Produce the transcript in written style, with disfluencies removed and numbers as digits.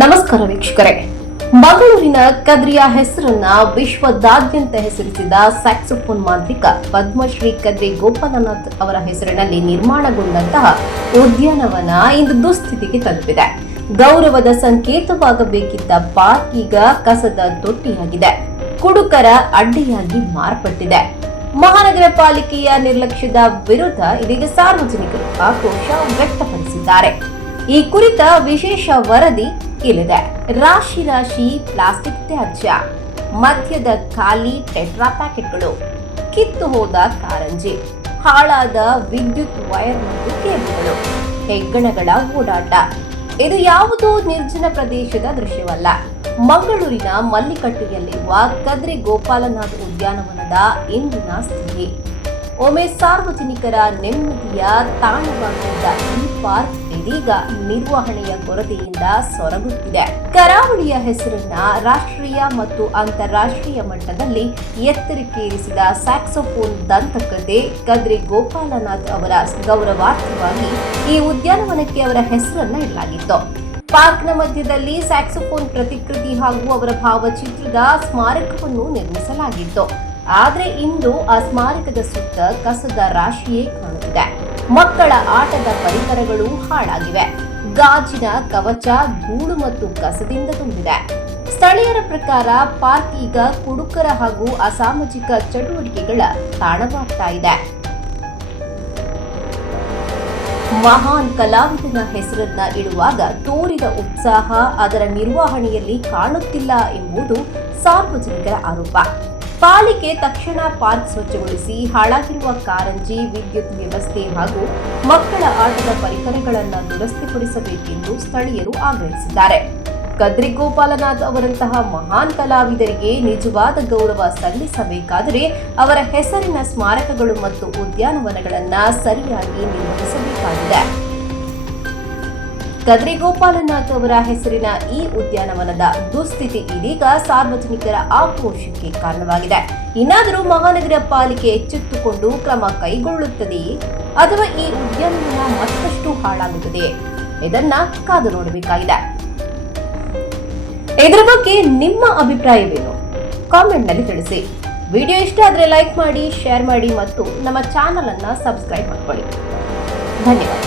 ನಮಸ್ಕಾರ ವೀಕ್ಷಕರೇ. ಮಂಗಳೂರಿನ ಕದ್ರಿಯ ಹೆಸರನ್ನ ವಿಶ್ವದಾದ್ಯಂತ ಹೆಸರಿಸಿದ ಸ್ಯಾಕ್ಸೋಫೋನ್ ಮಾಂತ್ರಿಕ ಪದ್ಮಶ್ರೀ ಕದ್ರಿ ಗೋಪಾಲನಾಥ್ ಅವರ ಹೆಸರಿನಲ್ಲಿ ನಿರ್ಮಾಣಗೊಂಡಂತಹ ಉದ್ಯಾನವನ ಇಂದು ದುಸ್ಥಿತಿಗೆ ತಲುಪಿದೆ. ಗೌರವದ ಸಂಕೇತವಾಗಬೇಕಿದ್ದ ಪಾರ್ಕ್ ಈಗ ಕಸದ ತೊಟ್ಟಿಯಾಗಿದೆ, ಕುಡುಕರ ಅಡ್ಡೆಯಾಗಿ ಮಾರ್ಪಟ್ಟಿದೆ. ಮಹಾನಗರ ಪಾಲಿಕೆಯ ನಿರ್ಲಕ್ಷ್ಯದ ವಿರುದ್ಧ ಇದೀಗ ಸಾರ್ವಜನಿಕರು ಆಕ್ರೋಶ ವ್ಯಕ್ತಪಡಿಸಿದ್ದಾರೆ. ಈ ಕುರಿತ ವಿಶೇಷ ವರದಿ ಇಲ್ಲಿದೆ. ರಾಶಿ ರಾಶಿ ಪ್ಲಾಸ್ಟಿಕ್ ತ್ಯಾಜ್ಯ, ಮದ್ಯದ ಖಾಲಿ ಟೆಟ್ರಾ ಪ್ಯಾಕೆಟ್ಗಳು, ಕಿತ್ತು ಹೋದ ಕಾರಂಜಿ, ಹಾಳಾದ ವಿದ್ಯುತ್ ವೈರ್ ಮತ್ತು ಕೇಬಲ್ಗಳು, ಹೆಗ್ಗಣಗಳ ಓಡಾಟ. ಇದು ಯಾವುದೋ ನಿರ್ಜನ ಪ್ರದೇಶದ ದೃಶ್ಯವಲ್ಲ. ಮಂಗಳೂರಿನ ಮಲ್ಲಿಕಟ್ಟೆಯಲ್ಲಿರುವ ಕದ್ರಿ ಗೋಪಾಲನಾಥ್ ಉದ್ಯಾನವನದ ಇಂದಿನ ಸ್ಥಿತಿ. ಒಮ್ಮೆ ಸಾರ್ವಜನಿಕರ ನೆಮ್ಮದಿಯ ತಾಣವಾಗಿದ್ದ ಈ ಪಾರ್ಕ್ ಇದೀಗ ನಿರ್ವಹಣೆಯ ಕೊರತೆಯಿಂದ ಸೊರಗುತ್ತಿದೆ. ಕರಾವಳಿಯ ಹೆಸರನ್ನ ರಾಷ್ಟ್ರೀಯ ಮತ್ತು ಅಂತಾರಾಷ್ಟ್ರೀಯ ಮಟ್ಟದಲ್ಲಿ ಎತ್ತರಕ್ಕೇರಿಸಿದ ಸ್ಯಾಕ್ಸೋಫೋನ್ ದಂತಕಥೆ ಕದ್ರಿ ಗೋಪಾಲನಾಥ್ ಅವರ ಗೌರವಾರ್ಥವಾಗಿ ಈ ಉದ್ಯಾನವನಕ್ಕೆ ಅವರ ಹೆಸರನ್ನ ಇಡಲಾಗಿತ್ತು. ಪಾರ್ಕ್ನ ಮಧ್ಯದಲ್ಲಿ ಸ್ಯಾಕ್ಸೋಫೋನ್ ಪ್ರತಿಕೃತಿ ಹಾಗೂ ಅವರ ಭಾವಚಿತ್ರದ ಸ್ಮಾರಕವನ್ನು ನಿರ್ಮಿಸಲಾಗಿತ್ತು. ಆದರೆ ಇಂದು ಆ ಸ್ಮಾರಕದ ಸುತ್ತ ಕಸದ ರಾಶಿಯೇ ಕಾಣುತ್ತಿದೆ. ಮಕ್ಕಳ ಆಟದ ಪರಿಕರಗಳು ಹಾಳಾಗಿವೆ. ಗಾಜಿನ ಕವಚ ಧೂಳು ಮತ್ತು ಕಸದಿಂದ ತುಂಬಿದೆ. ಸ್ಥಳೀಯರ ಪ್ರಕಾರ ಪಾರ್ಕ್ ಈಗ ಕುಡುಕರ ಹಾಗೂ ಅಸಾಮಾಜಿಕ ಚಟುವಟಿಕೆಗಳ ತಾಣವಾಗ್ತಾ ಇದೆ. ಮಹಾನ್ ಕಲಾವಿದನ ಹೆಸರನ್ನ ಇಡುವಾಗ ತೋರಿದ ಉತ್ಸಾಹ ಅದರ ನಿರ್ವಹಣೆಯಲ್ಲಿ ಕಾಣುತ್ತಿಲ್ಲ ಎಂಬುದು ಸಾರ್ವಜನಿಕರ ಆರೋಪ. ಪಾಲಿಕೆ ತಕ್ಷಣ ಪಾರ್ಕ್ ಸ್ವಚ್ಛಗೊಳಿಸಿ ಹಾಳಾಗಿರುವ ಕಾರಂಜಿ, ವಿದ್ಯುತ್ ವ್ಯವಸ್ಥೆ ಹಾಗೂ ಮಕ್ಕಳ ಆಟದ ಪರಿಕರಗಳನ್ನು ದುರಸ್ತಿಪಡಿಸಬೇಕೆಂದು ಸ್ಥಳೀಯರು ಆಗ್ರಹಿಸಿದ್ದಾರೆ. ಕದ್ರಿ ಗೋಪಾಲನಾಥ್ ಅವರಂತಹ ಮಹಾನ್ ಕಲಾವಿದರಿಗೆ ನಿಜವಾದ ಗೌರವ ಸಲ್ಲಿಸಬೇಕಾದರೆ ಅವರ ಹೆಸರಿನ ಸ್ಮಾರಕಗಳು ಮತ್ತು ಉದ್ಯಾನವನಗಳನ್ನು ಸರಿಯಾಗಿ ನಿರ್ವಹಿಸಬೇಕಾಗಿದೆ. ಕದ್ರಿ ಗೋಪಾಲನಾಥ್ ಅವರ ಹೆಸರಿನ ಈ ಉದ್ಯಾನವನದ ದುಸ್ಥಿತಿ ಇದೀಗ ಸಾರ್ವಜನಿಕರ ಆಕ್ರೋಶಕ್ಕೆ ಕಾರಣವಾಗಿದೆ. ಇನ್ನಾದರೂ ಮಹಾನಗರ ಪಾಲಿಕೆ ಎಚ್ಚೆತ್ತುಕೊಂಡು ಕ್ರಮ ಕೈಗೊಳ್ಳುತ್ತದೆಯೇ ಅಥವಾ ಈ ಉದ್ಯಾನವನ ಮತ್ತಷ್ಟು ಹಾಳಾಗುತ್ತದೆಯೇ? ಇದನ್ನ ಕಾದು ನೋಡಬೇಕಾಗಿದೆ. ಇದರ ಬಗ್ಗೆ ನಿಮ್ಮ ಅಭಿಪ್ರಾಯವೇನು? ಕಾಮೆಂಟ್ ನಲ್ಲಿ ತಿಳಿಸಿ. ವಿಡಿಯೋ ಇಷ್ಟ ಆದ್ರೆ ಲೈಕ್ ಮಾಡಿ, ಶೇರ್ ಮಾಡಿ ಮತ್ತು ನಮ್ಮ ಚಾನೆಲ್ ಅನ್ನ ಸಬ್ಸ್ಕ್ರೈಬ್ ಮಾಡಿಕೊಳ್ಳಿ. ಧನ್ಯವಾದ.